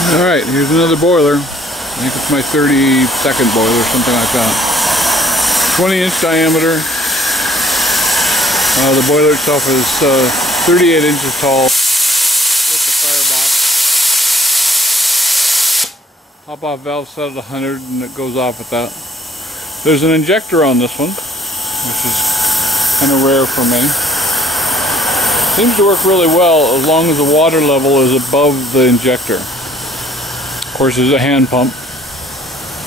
Alright, here's another boiler. I think it's my 32nd boiler, something like that. 20-inch diameter. The boiler itself is 38 inches tall. With the firebox. Hop-off valve set at 100 and it goes off at that. There's an injector on this one, which is kind of rare for me. Seems to work really well as long as the water level is above the injector. Of course, there's a hand pump.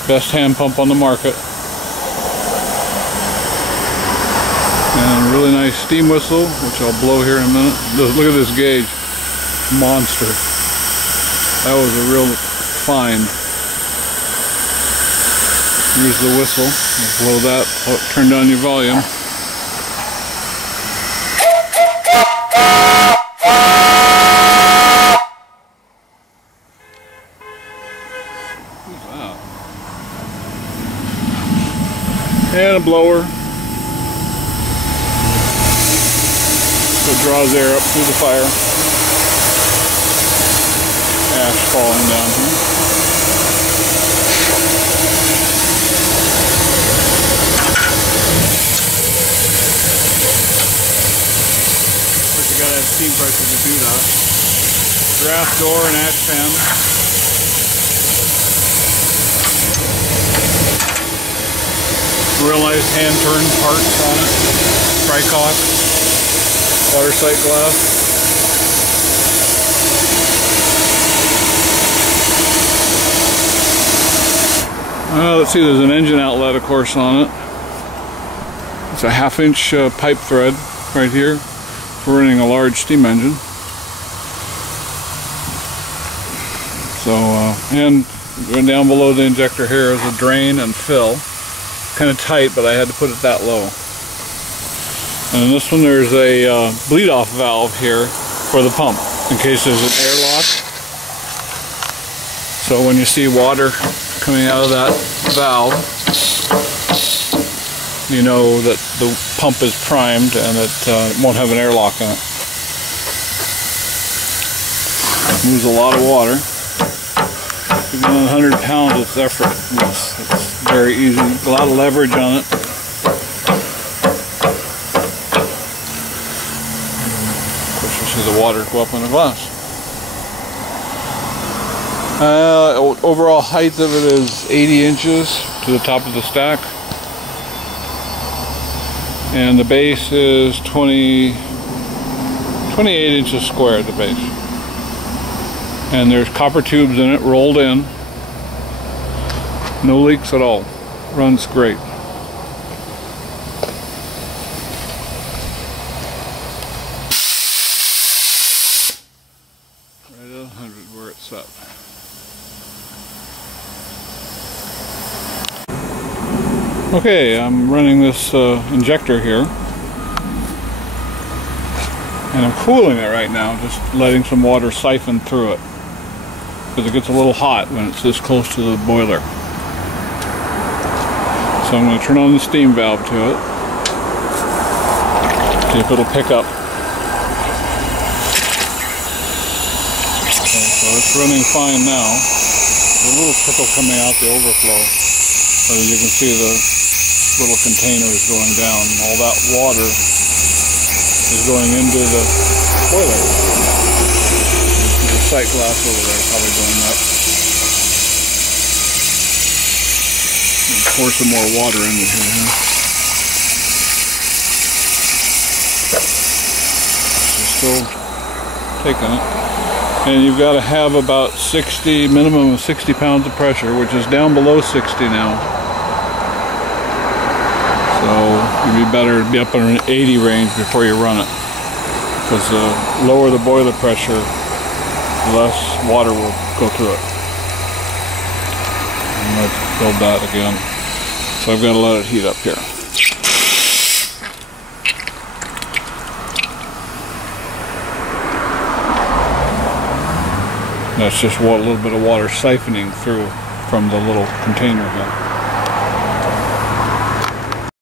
Best hand pump on the market. And a really nice steam whistle, which I'll blow here in a minute. Look at this gauge. Monster. That was a real find. Here's the whistle. I'll blow that. Turn down your volume. Who's that? And a blower. So it draws air up through the fire. Ash falling down here. You gotta have steam pressure to do that. Draft door and ash pan. Real nice hand turn parts on it. Tricock. Water sight glass. Let's see, there's an engine outlet, of course, on it. It's a 1/2-inch pipe thread right here. We're running a large steam engine. So, and down below the injector here is a drain and fill. Kind of tight, but I had to put it that low. And in this one there's a bleed-off valve here for the pump, in case there's an airlock. So when you see water coming out of that valve, you know that the pump is primed and it won't have an airlock in it. Moves a lot of water. Even on 100 pounds, it's effortless. It's very easy. A lot of leverage on it. Of course, you see the water go up in the glass. Overall height of it is 80 inches to the top of the stack. And the base is 28 inches square at the base. And there's copper tubes in it, rolled in. No leaks at all. Runs great. Right at 100 where it's set. Okay, I'm running this injector here. And I'm cooling it right now, just letting some water siphon through it. Because it gets a little hot when it's this close to the boiler. So I'm going to turn on the steam valve to it. See if it'll pick up. Okay, so it's running fine now. There's a little trickle coming out the overflow. But as you can see, the little container is going down. All that water is going into the boiler. There's a sight glass over there, probably going up. And pour some more water into here. It's still taking it. And you've got to have about 60, minimum of 60 pounds of pressure, which is down below 60 now. So it'd be better to be up in an 80 range before you run it. Because the lower the boiler pressure, less water will go through it. And let's build that again. So I've got to let it heat up here. That's just a little bit of water siphoning through from the little container here.